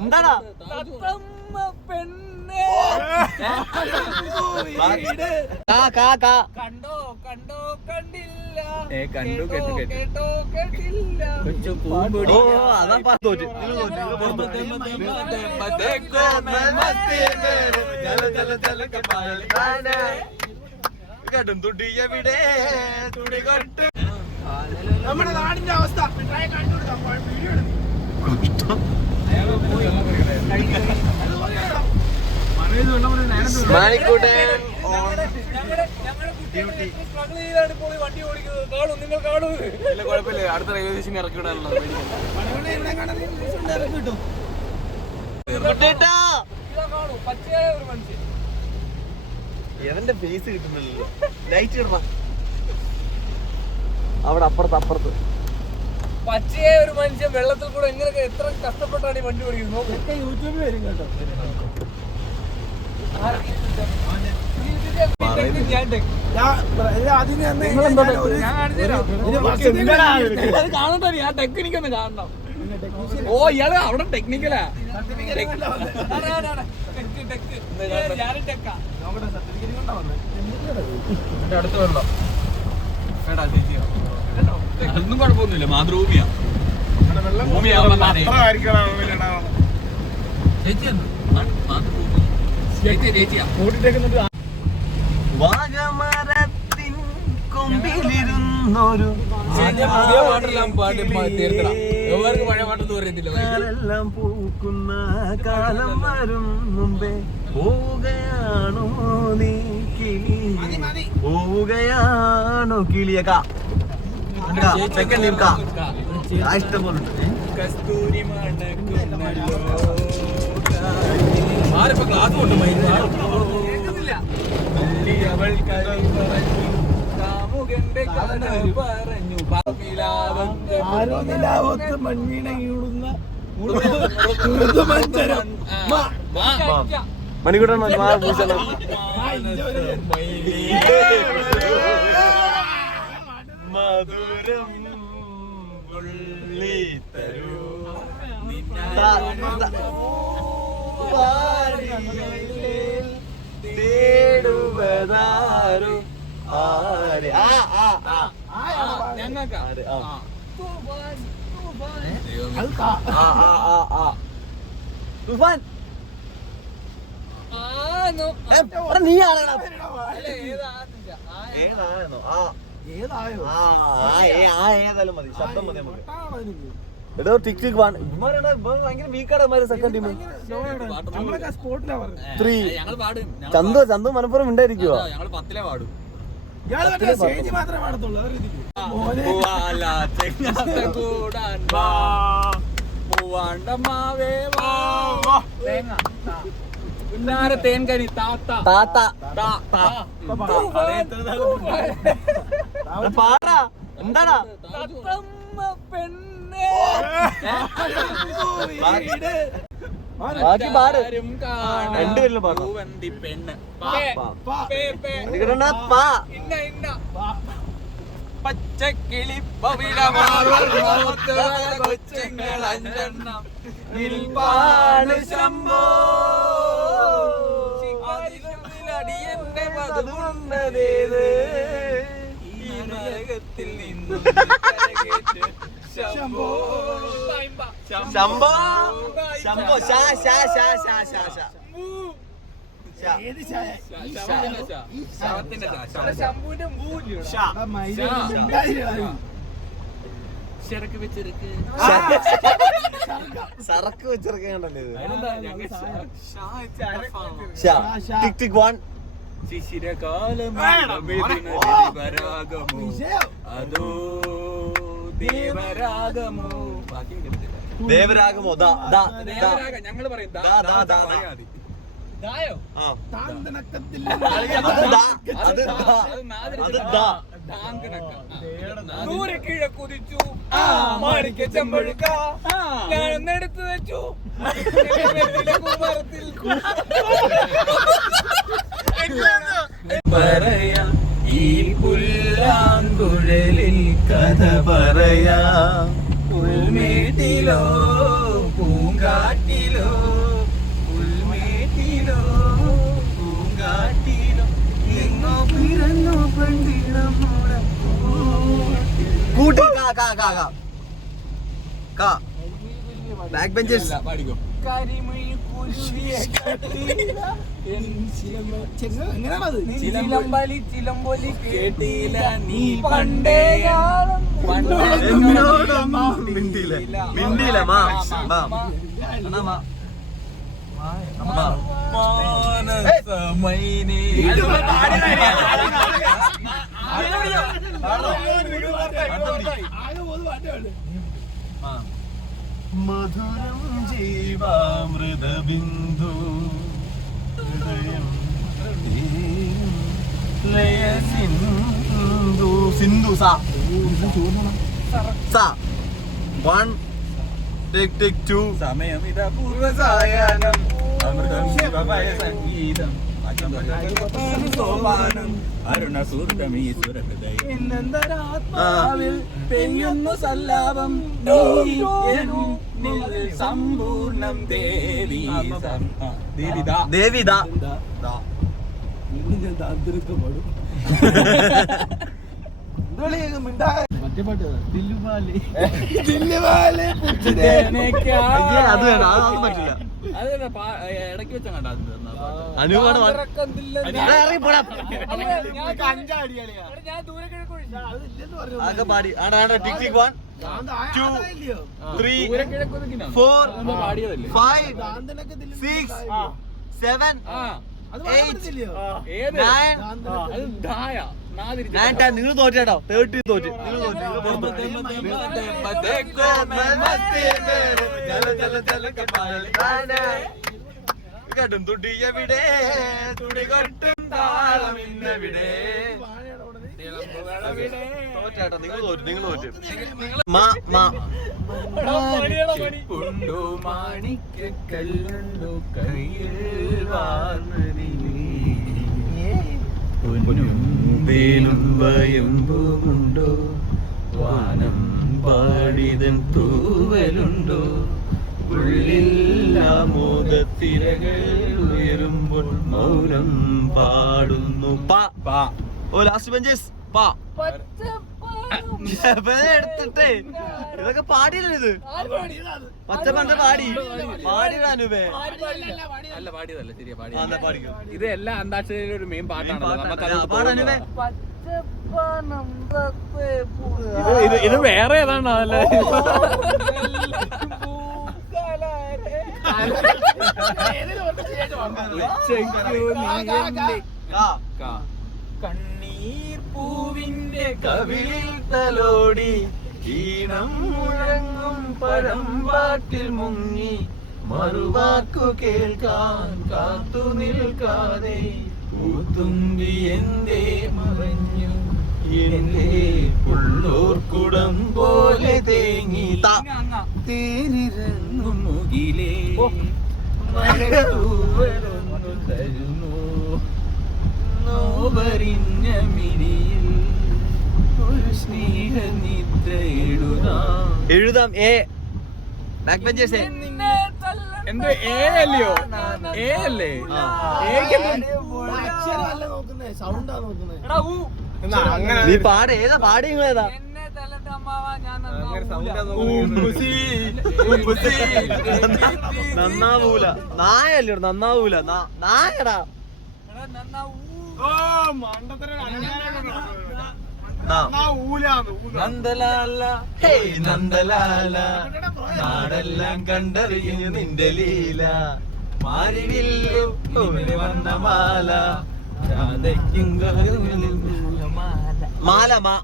എന്താടാ കണ്ടോ കണ്ടോ കണ്ടില്ല കണ്ടു കേട്ടു കേട്ടോ കേട്ടില്ല അതാ തോറ്റു തുടിയവിടെ തുടികൊട്ട് നമ്മുടെ നാടിന്റെ അവസ്ഥ മാണിക്കൂട്ടൻ വണ്ടി ഓടിക്കുന്നത് കാണും നിങ്ങൾ കാണും കുഴപ്പമില്ല അടുത്ത റെയിൽവേ സ്റ്റേഷൻ ഇറക്കി വിടാനുള്ളത് പച്ചയായ ഒരു മനുഷ്യൻ എവന്റെ ഫേസ് കിട്ടുന്നില്ലല്ലോ ലൈറ്റ് ഇടണം അവിടെ അപ്പുറത്ത് പച്ചയായ ഒരു മനുഷ്യൻ വെള്ളത്തിൽ കൂടെ എങ്ങനെയൊക്കെ എത്ര കഷ്ടപ്പെട്ടാണ് ഈ വണ്ടി ഓടിക്കുന്നത് യൂട്യൂബിൽ വരും കേട്ടോ കാണട്ടെ ഞാൻ ടെക്നിക്കൊന്ന് കാണണം ഓ ഇയാള് അവിടെ ടെക്നിക്കലാ അടുത്ത വെള്ളം ഒന്നും കുഴപ്പമൊന്നുമില്ല മാതൃഭൂമിയാ വാഗമരത്തിൻ കൊമ്പിലിരുന്നൊരു കാലെല്ലാം പൂക്കുന്ന കാലം വരും മുമ്പേ പോവുകയാണോ നീ കിളി പോവുകയാണോ കിളിയക്ക സെക്കൻഡ് ടീം കാ ഇഷ്ടംപോലെ കസ്തൂരി ആരിപ്പോ ക്ലാസ് കൊണ്ട് മണിക്കൂട്ടൻ മധുരം തരൂ തേടുവതാരു നീ ഏതായാലും മതി ശബ്ദം മതി നമുക്ക് ഏതോ ടിക് ടിക് ഭയങ്കര വീക്കാണ് സെക്കൻഡ് ടീം ചന്തു മനപ്പുറം ഉണ്ടായിരിക്കുവോ തേൻകനി താത്ത പാടാ എന്താടാ ബാക്കി പാട് രണ്ടുപേരിലും പച്ചക്കിളി കൊച്ചങ്ങൾ അഞ്ചെണ്ണം ശംഭോ അടിയന്റെ മധുണ്ടതേത് ഈ നരകത്തിൽ നിന്നും ശംഭോ ശംഭോ ശംഭോ ശാ ശാ ശാ ശാ ശാ ശാ സറക്ക് വെച്ചിറക്കണ്ടല്ലേ ടിക് ടിക് വൺ ശിശിരകാലം അതോ ദേവരാഗമോ ദേവരാഗമോ ഞങ്ങള് പറയും ദൂരെ കീഴെ കുതിച്ചു മാണിക്ക ചെമ്പഴുക്ക ഞാനെടുത്തു വെച്ചു പറയാ ഈ പുല്ലാങ്കുഴലിൽ കഥ പറയാ പൂമേട്ടിലോ പൂങ്കാറ്റ് കാട്ടിലോ ഉൾമേട്ടിലോ പൂങ്കാട്ടിലോ എങ്ങോ പിറന്നു പണ്ടിടം കൂട്ടി ബാക്ക് ബെഞ്ചേഴ്സ്. പാടിക്കോ. കരിമൊഴി കുരുവിയെ കട്ടില്ല, ചിലമ്പലി ചിലമ്പൊലി കേട്ടില്ല നീ പണ്ടേ കാലം മിണ്ടിയില്ല മാ മാ മാനസമൈനേ. മധുരം ജീവാമൃതബിന്ദു ഹൃദയം ലയ സിന്ധു സിന്ധു സാ സാ 1 ടിക് 2 സമയമിത പൂർവസായാനം അമൃതം ശിവമയ സംഗീതം സോപാനം അരുണസൂർഗമീശ്വര ഹൃദയം എന്നന്തരാത്മാവിൽ പെയ്യുന്നു സല്ലാപം സമ്പൂർണം ദേവി ദേവിദാ അത് വേണം, അതൊന്നും പറ്റില്ല. ഇടയ്ക്ക് വെച്ച കണ്ട അനുവാണ് അതൊക്കെ പാടി ആടാ ടിക് ടിക് 1 2 3 4 5 6 7 8 9 നിങ്ങൾ തോറ്റേട്ടോ 30 തോറ്റ് കേട്ടും തുടി എവിടെ തുടി കൊട്ടും താളം ഇന്നെവിടെ തോറ്റേട്ടോ നിങ്ങൾ തോറ്റ് മാ മാ ഉണ്ടോ മാണിക്കല്ലുണ്ടോ കയ്യിൽ വാനും വയമ്പുമുണ്ടോ വാനം പാടിതൻ തൂവലുണ്ടോ ഉള്ളിൽ ആമോദത്തിരകൾ ഉയരുമ്പോൾ മൗനം പാടുന്നു പാ പാ. ഓ ലാസ്റ്റ് ബെഞ്ചസ് പാ എടുത്തിട്ടേ ഇതൊക്കെ പാടിയല്ലോ ഇത് പച്ചപ്പണ്ട് പാടിയിടാനുവേ അല്ല പാടിയതല്ല ശരിയാ പാടിക്കും ഇത് എല്ലാ അന്താക്ഷരിയിലും ഒരു മെയിൻ പാട്ടാണല്ലോ പാടാനുവേ ഇത് വേറെ ഏതാണോ അല്ല കണ്ണീർ പൂവിന്റെ കവിളിൽ തലോടി ഈണം മുഴങ്ങും പഴമ്പാട്ടിൽ മുങ്ങി മറുവാക്കു കേൾക്കാൻ കാത്തു നിൽക്കാതെ പൂത്തുമ്പി എന്തേ മറഞ്ഞു എന്റെ പുള്ളോർക്കുടം പോലെ തേങ്ങി തേനിറങ്ങും മുകിലേ മഴതൂവലൊന്നു തരുന്നു നോവറിഞ്ഞ മിഴിയിൽ ഒരു സ്നേഹനിദ്ര എഴുതാം എ ബാക്ക് ബെഞ്ചേഴ്സ് എന്തോ എ അല്ലയോ എ അല്ലേ നീ പാട് ഏതാ പാടി നിങ്ങൾ ഏതാ നന്നാവൂല നായല്ലോ നന്നാവൂല നായടാ നന്ദലാല ഹേ നന്ദലാല നാടെല്ലാം കണ്ടറിഞ്ഞു നിന്റെ ലീല മാരിവില്ലു വന്ന മാല മാല മാ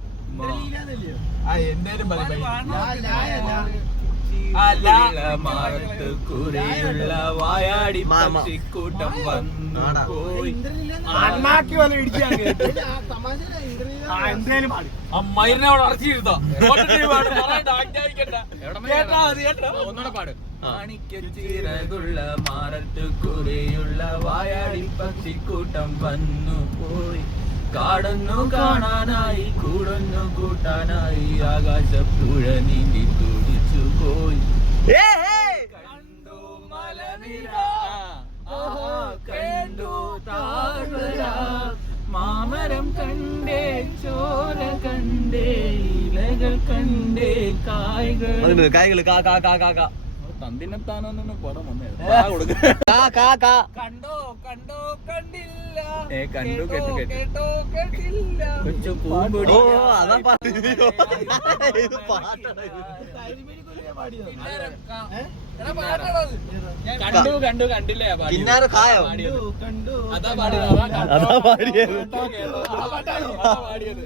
മാറത്ത് കുരയുള്ള വായാടി പക്ഷിക്കൂട്ടം വന്നു പോയി അമ്മനെ അവിടെ അടച്ചിരുത്തോ ഒന്നുകൂടെ പാട് മാണിക്കച്ചിറകുള്ള മാറത്ത് കുരയുള്ള വായാടി പക്ഷിക്കൂട്ടം വന്നു പോയി കാടന്നു കാണാനായി കൂടന്നു കൂട്ടാനായി ആകാശപ്പുഴ നീന്തി തുടിച്ചു പോയി കണ്ടോ നിര കണ്ടു താഴ്വര മാമരം കണ്ടേ ചോര കണ്ടേ ഇലകൾ കണ്ടേ കായ്കൾ അതുണ്ട് കായ്കള് കാ കാ കാ കാ കാ തന്തിനെത്താനൊന്നും പടം വന്നേ കാ കാ കാ കണ്ടോ കണ്ടോ കണ്ടില്ല കണ്ടു കേട്ടു കേട്ടു കേട്ടോ കേട്ടില്ല കൊച്ചു പൂമ്പൊടി ഓ അതാ പാട്ട് ഇത് പാട്ടാണ് ഇത്. കിന്നാരം എടാ പാട്ടാണത് കണ്ടു കണ്ടു കണ്ടില്ലേ കിന്നാര കായോ അതാ പാടിയത് അതാ പാടിയത് പാടിയത്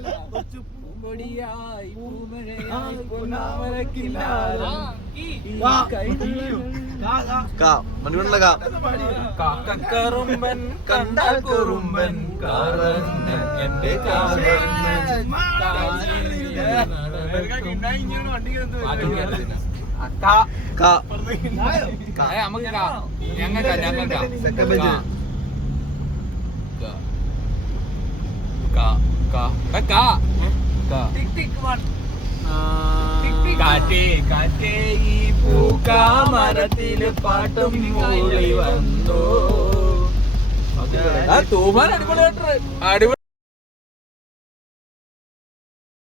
പൂമ്പൊടിയായി പൂമഴയായി പൊന്നാമരക്കില്ലാരം കാ മണിവണ്ണ കാ കാക്കറുമ്പൻ കണ്ട കുറുമ്പൻ കാറന്ന് എന്റെ കാ കാ സെക്കൻഡ് ബെഞ്ച് ടിക് ടിക് വൺ കാറ്റേ കാറ്റേ ഈ പൂക്കാമരത്തില് പാട്ടും മൂളി വന്നു തൂഫാൻ അടിപൊളിയായിട്ട് അടിപൊളി